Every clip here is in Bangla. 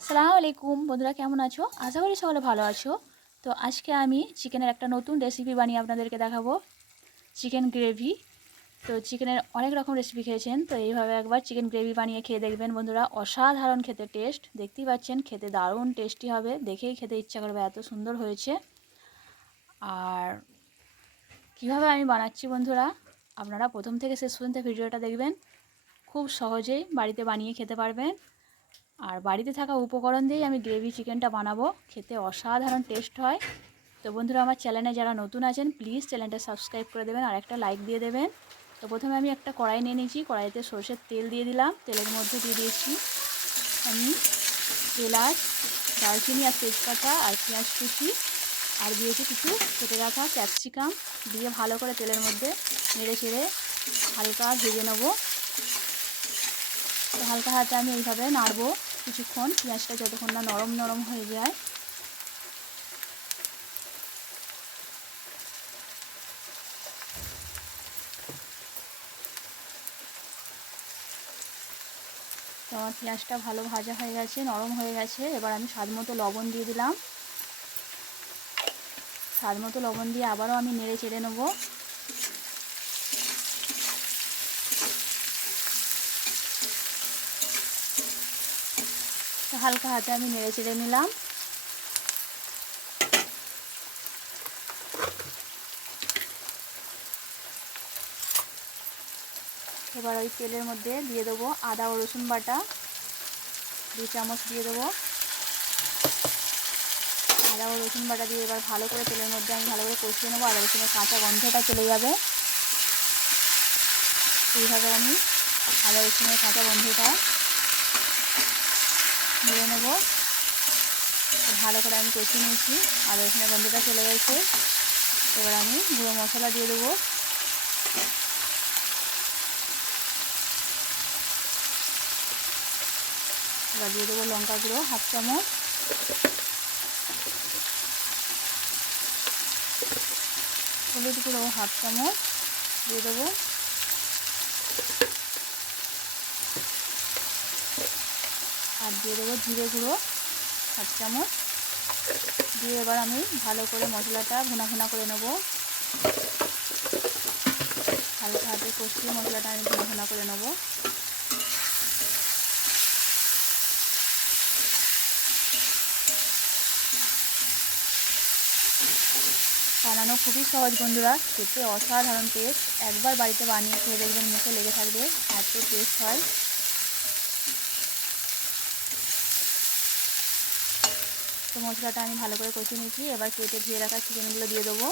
আসসালামু আলাইকুম বন্ধুরা, কেমন আছো? আশা করি সকলে ভালো আছো। তো আজকে আমি চিকেনের একটা নতুন রেসিপি বানিয়ে আপনাদেরকে দেখাবো, চিকেন গ্রেভি। তো চিকেনের অনেক রকম রেসিপি খেয়েছেন, তো এইভাবে একবার চিকেন গ্রেভি বানিয়ে খেয়ে দেখবেন বন্ধুরা। অসাধারণ খেতে টেস্ট, দেখতেই পাচ্ছেন খেতে দারুণ টেস্টি হবে, দেখেই খেতে ইচ্ছা করবে, এত সুন্দর হয়েছে। আর কিভাবে আমি বানাচ্ছি বন্ধুরা, আপনারা প্রথম থেকে শেষ পর্যন্ত ভিডিওটা দেখবেন, খুব সহজেই বাড়িতে বানিয়ে খেতে পারবেন। আর বাড়িতে থাকা উপকরণ দিয়েই আমি গ্রেভি চিকেনটা বানাবো, খেতে অসাধারণ টেস্ট হয়। তো বন্ধুরা, আমার চ্যানেলে যারা নতুন আছেন প্লিজ চ্যানেলটা সাবস্ক্রাইব করে দেবেন আর একটা লাইক দিয়ে দেবেন। তো প্রথমে আমি একটা কড়াই নিয়ে নিয়েছি, কড়াইতে সরষের তেল দিয়ে দিলাম, তেলের মধ্যে দিয়ে দিয়েছি আমি এলাচ, দারচিনি আর তেজপাতা আর পেঁয়াজ কুচি, আর দিয়েছি কিছু কেটে রাখা ক্যাপসিকাম, দিয়ে ভালো করে তেলের মধ্যে নেড়ে চেড়ে হালকা ভেজে নেবো। তো হালকা হাতে আমি এইভাবে নাড়বো কিছুক্ষণ, পেঁয়াজটা যতক্ষণ না নরম নরম হয়ে যায়। তো আমার পেঁয়াজটা ভালো ভাজা হয়ে গেছে, নরম হয়ে গেছে। এবার আমি স্বাদ মতো লবণ দিয়ে দিলাম, স্বাদ মতো লবণ দিয়ে আবারও আমি নেড়ে চেড়ে নেবো। তো হালকা হাতে আমি নেড়ে চেড়ে নিলাম। এবার ওই তেলের মধ্যে দিয়ে দেবো আদা ও রসুন বাটা 2 চামচ দিয়ে দেবো। আদা ও রসুন বাটা দিয়ে এবার ভালো করে তেলের মধ্যে আমি ভালো করে কষিয়ে নেবো, আদা রসুনের কাঁচা গন্ধটা চলে যাবে। এইভাবে আমি আদা রসুনের কাঁচা গন্ধটা নেড়ে নেবো। ভালো করে আমি কষিয়ে নিয়েছি, আদা রসুনের গন্ধটা চলে গেছে। এবার আমি গুঁড়ো মশলা দিয়ে দেবো। এবার দিয়ে দেবো লঙ্কা গুঁড়ো 1/2 চামচ, হলুদ গুঁড়ো 1/2 চামচ দিয়ে দেবো, আর দিয়ে দেবো জিরে গুঁড়ো 1/2 চামচ দিয়ে এবার আমি ভালো করে মশলাটা ভুনা করে নেব। হালকা হাতে কষিয়ে মশলাটা আমি ভুনা করে নেব। বানানো খুবই সহজ বন্ধুরা, খেতে অসাধারণ টেস্ট। একবার বাড়িতে বানিয়ে খেয়ে দেখবেন, মুখে লেগে থাকবে, এত টেস্ট হয়। তো মশলাটা আমি ভালো করে কষিয়ে নিয়েছি, এবার কেটে ধুয়ে রাখা চিকেনগুলো দিয়ে দেবো।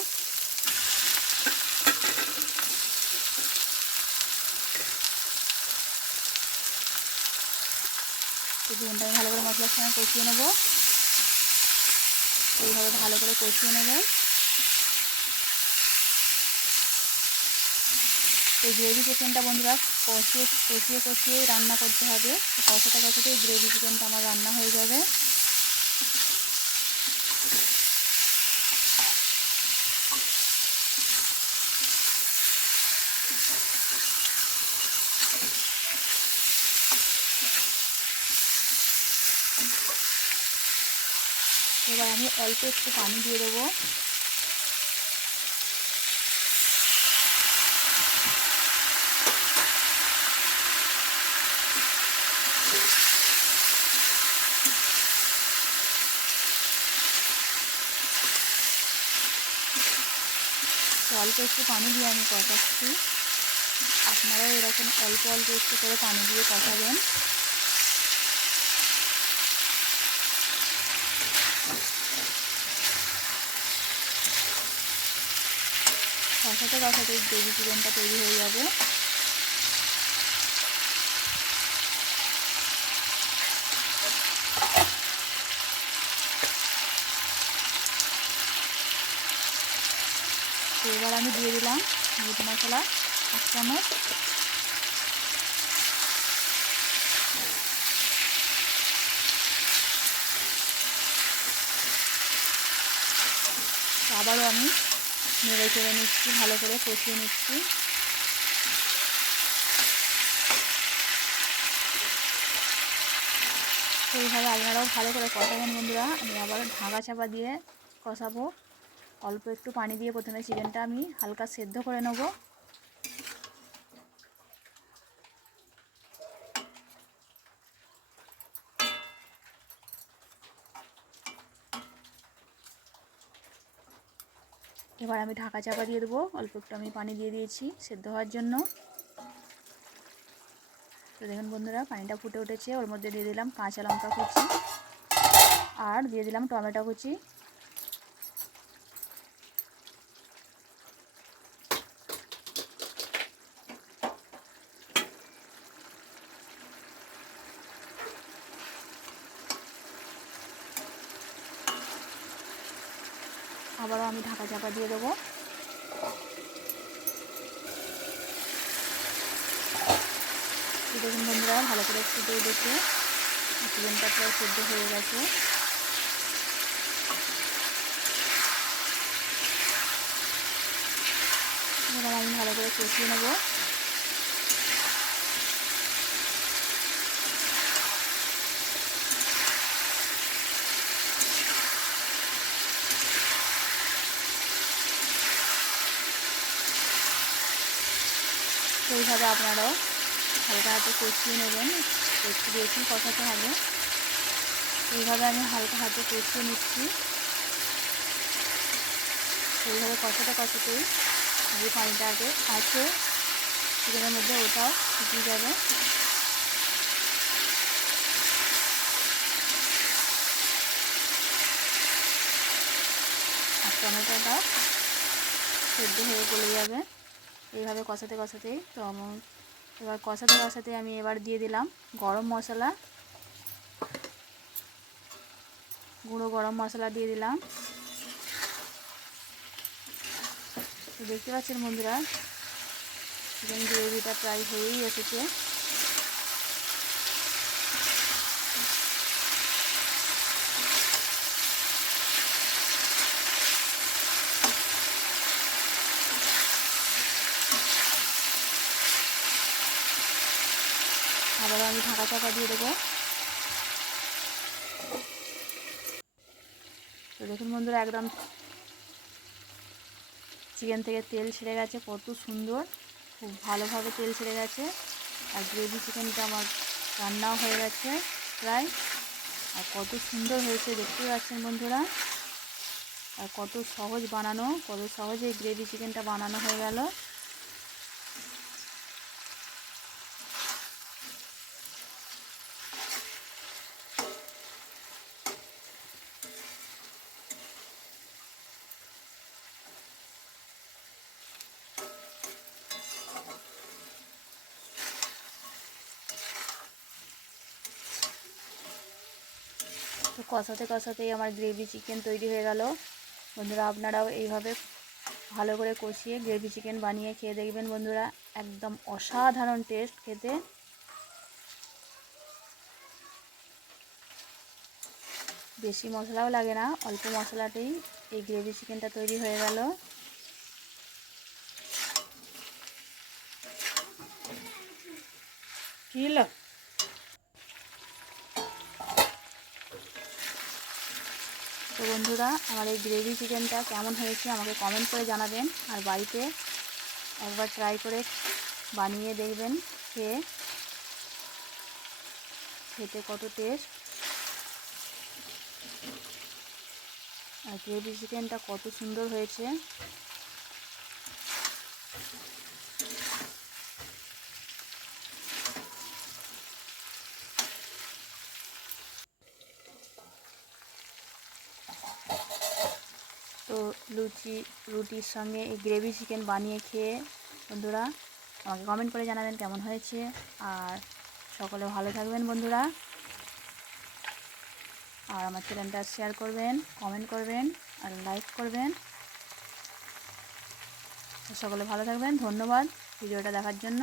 তো চিকেনটা আমি ভালো করে মশলার সঙ্গে কষিয়ে নেবো। এইভাবে ভালো করে কষিয়ে নেবেন। এই গ্রেভি চিকেনটা বন্ধুরা কষিয়ে রান্না করতে হবে। কষাতেই গ্রেভি চিকেনটা আমার রান্না হয়ে যাবে। এবার আমি অল্প একটু পানি দিয়ে দেবো। তো অল্প একটু পানি দিয়ে আমি কষাচ্ছি, আপনারাও এরকম অল্প অল্প একটু করে পানি দিয়ে কষাবেন। কষাতে গ্রেভি চিকেনটা তৈরি হয়ে যাবে। তো এবার আমি দিয়ে দিলাম মিট মশলা 1 চামচ, আবারও আমি নেড়ে চেড়ে নিচ্ছি, ভালো করে কষিয়ে নিচ্ছি। এইভাবে আপনারাও ভালো করে কষাবেন বন্ধুরা। আমি আবার ঢাকা চাপা দিয়ে কষাবো। অল্প একটু পানি দিয়ে প্রথমে চিকেনটা আমি হালকা সেদ্ধ করে নেব। এবার আমি ঢাকা চাপা দিয়ে দেবো। অল্প একটু আমি পানি দিয়ে দিয়েছি সেদ্ধ হওয়ার জন্য। তো দেখুন বন্ধুরা, পানিটা ফুটে উঠেছে। ওর মধ্যে দিয়ে দিলাম কাঁচা লঙ্কা কুচি আর দিয়ে দিলাম টমেটো কুচি। আবারও আমি ঢাকা চাপা দিয়ে দেবো। দেখুন বন্ধুরা, ভালো করে ফুটে উঠেছে। চিকেনটা প্রায় সেদ্ধ হয়ে গেছে। এবার আমি ভালো করে কষিয়ে নেব। সেইভাবে আপনারাও হালকা হাতে কষিয়ে নেবেন। একটু বেশি কষাতে হবে। এইভাবে আমি হালকা হাতে কষিয়ে নিচ্ছি। এইভাবে কষাতে কষাতেই যে পানিটা আগে আছে চিকেনের মধ্যে ওটাও শুকিয়ে যাবে। আর টমেটোটা সেদ্ধ হয়ে গলে যাবে এইভাবে কষাতে কষাতেই। তো এবার কষাতে কষাতে আমি এবার দিয়ে দিলাম গরম মশলা, গুঁড়ো গরম মশলা দিয়ে দিলাম। তো দেখতে পাচ্ছেন বন্ধুরা, চিকেন গ্রেভিটা প্রায় হয়েই এসেছে। আবার আমি ঢাকা চাপা দিয়ে দেবো। তো দেখুন বন্ধুরা, একদম চিকেন থেকে তেল ছেড়ে গেছে, কত সুন্দর, খুব ভালোভাবে তেল ছেড়ে গেছে। আর গ্রেভি চিকেনটা আমার রান্নাও হয়ে গেছে প্রায়। আর কত সুন্দর হয়েছে দেখতে পাচ্ছেন বন্ধুরা। আর কত সহজ বানানো, কত সহজে গ্রেভি চিকেনটা বানানো হয়ে গেল। তো কষাতে কষাতেই আমার গ্রেভি চিকেন তৈরি হয়ে গেল। বন্ধুরা, আপনারাও এইভাবে ভালো করে কষিয়ে গ্রেভি চিকেন বানিয়ে খেয়ে দেখবেন বন্ধুরা, একদম অসাধারণ টেস্ট খেতে। বেশি মশলাও লাগে না, অল্প মশলাতেই এই গ্রেভি চিকেনটা তৈরি হয়ে গেল। তো বন্ধুরা, আমার এই গ্রেভি চিকেনটা কেমন হয়েছে আমাকে কমেন্ট করে জানাবেন। আর বাড়িতে একবার ট্রাই করে বানিয়ে দেখবেন, খেতে কত টেস্ট। আর গ্রেভি চিকেনটা কত সুন্দর হয়েছে। তো রুটির সঙ্গে এই গ্রেভি চিকেন বানিয়ে খেয়ে বন্ধুরা আমাকে কমেন্ট করে জানাবেন কেমন হয়েছে। আর সকলে ভালো থাকবেন বন্ধুরা। আর আমার চ্যানেলটা শেয়ার করবেন, কমেন্ট করবেন আর লাইক করবেন। সকলে ভালো থাকবেন। ধন্যবাদ ভিডিওটা দেখার জন্য।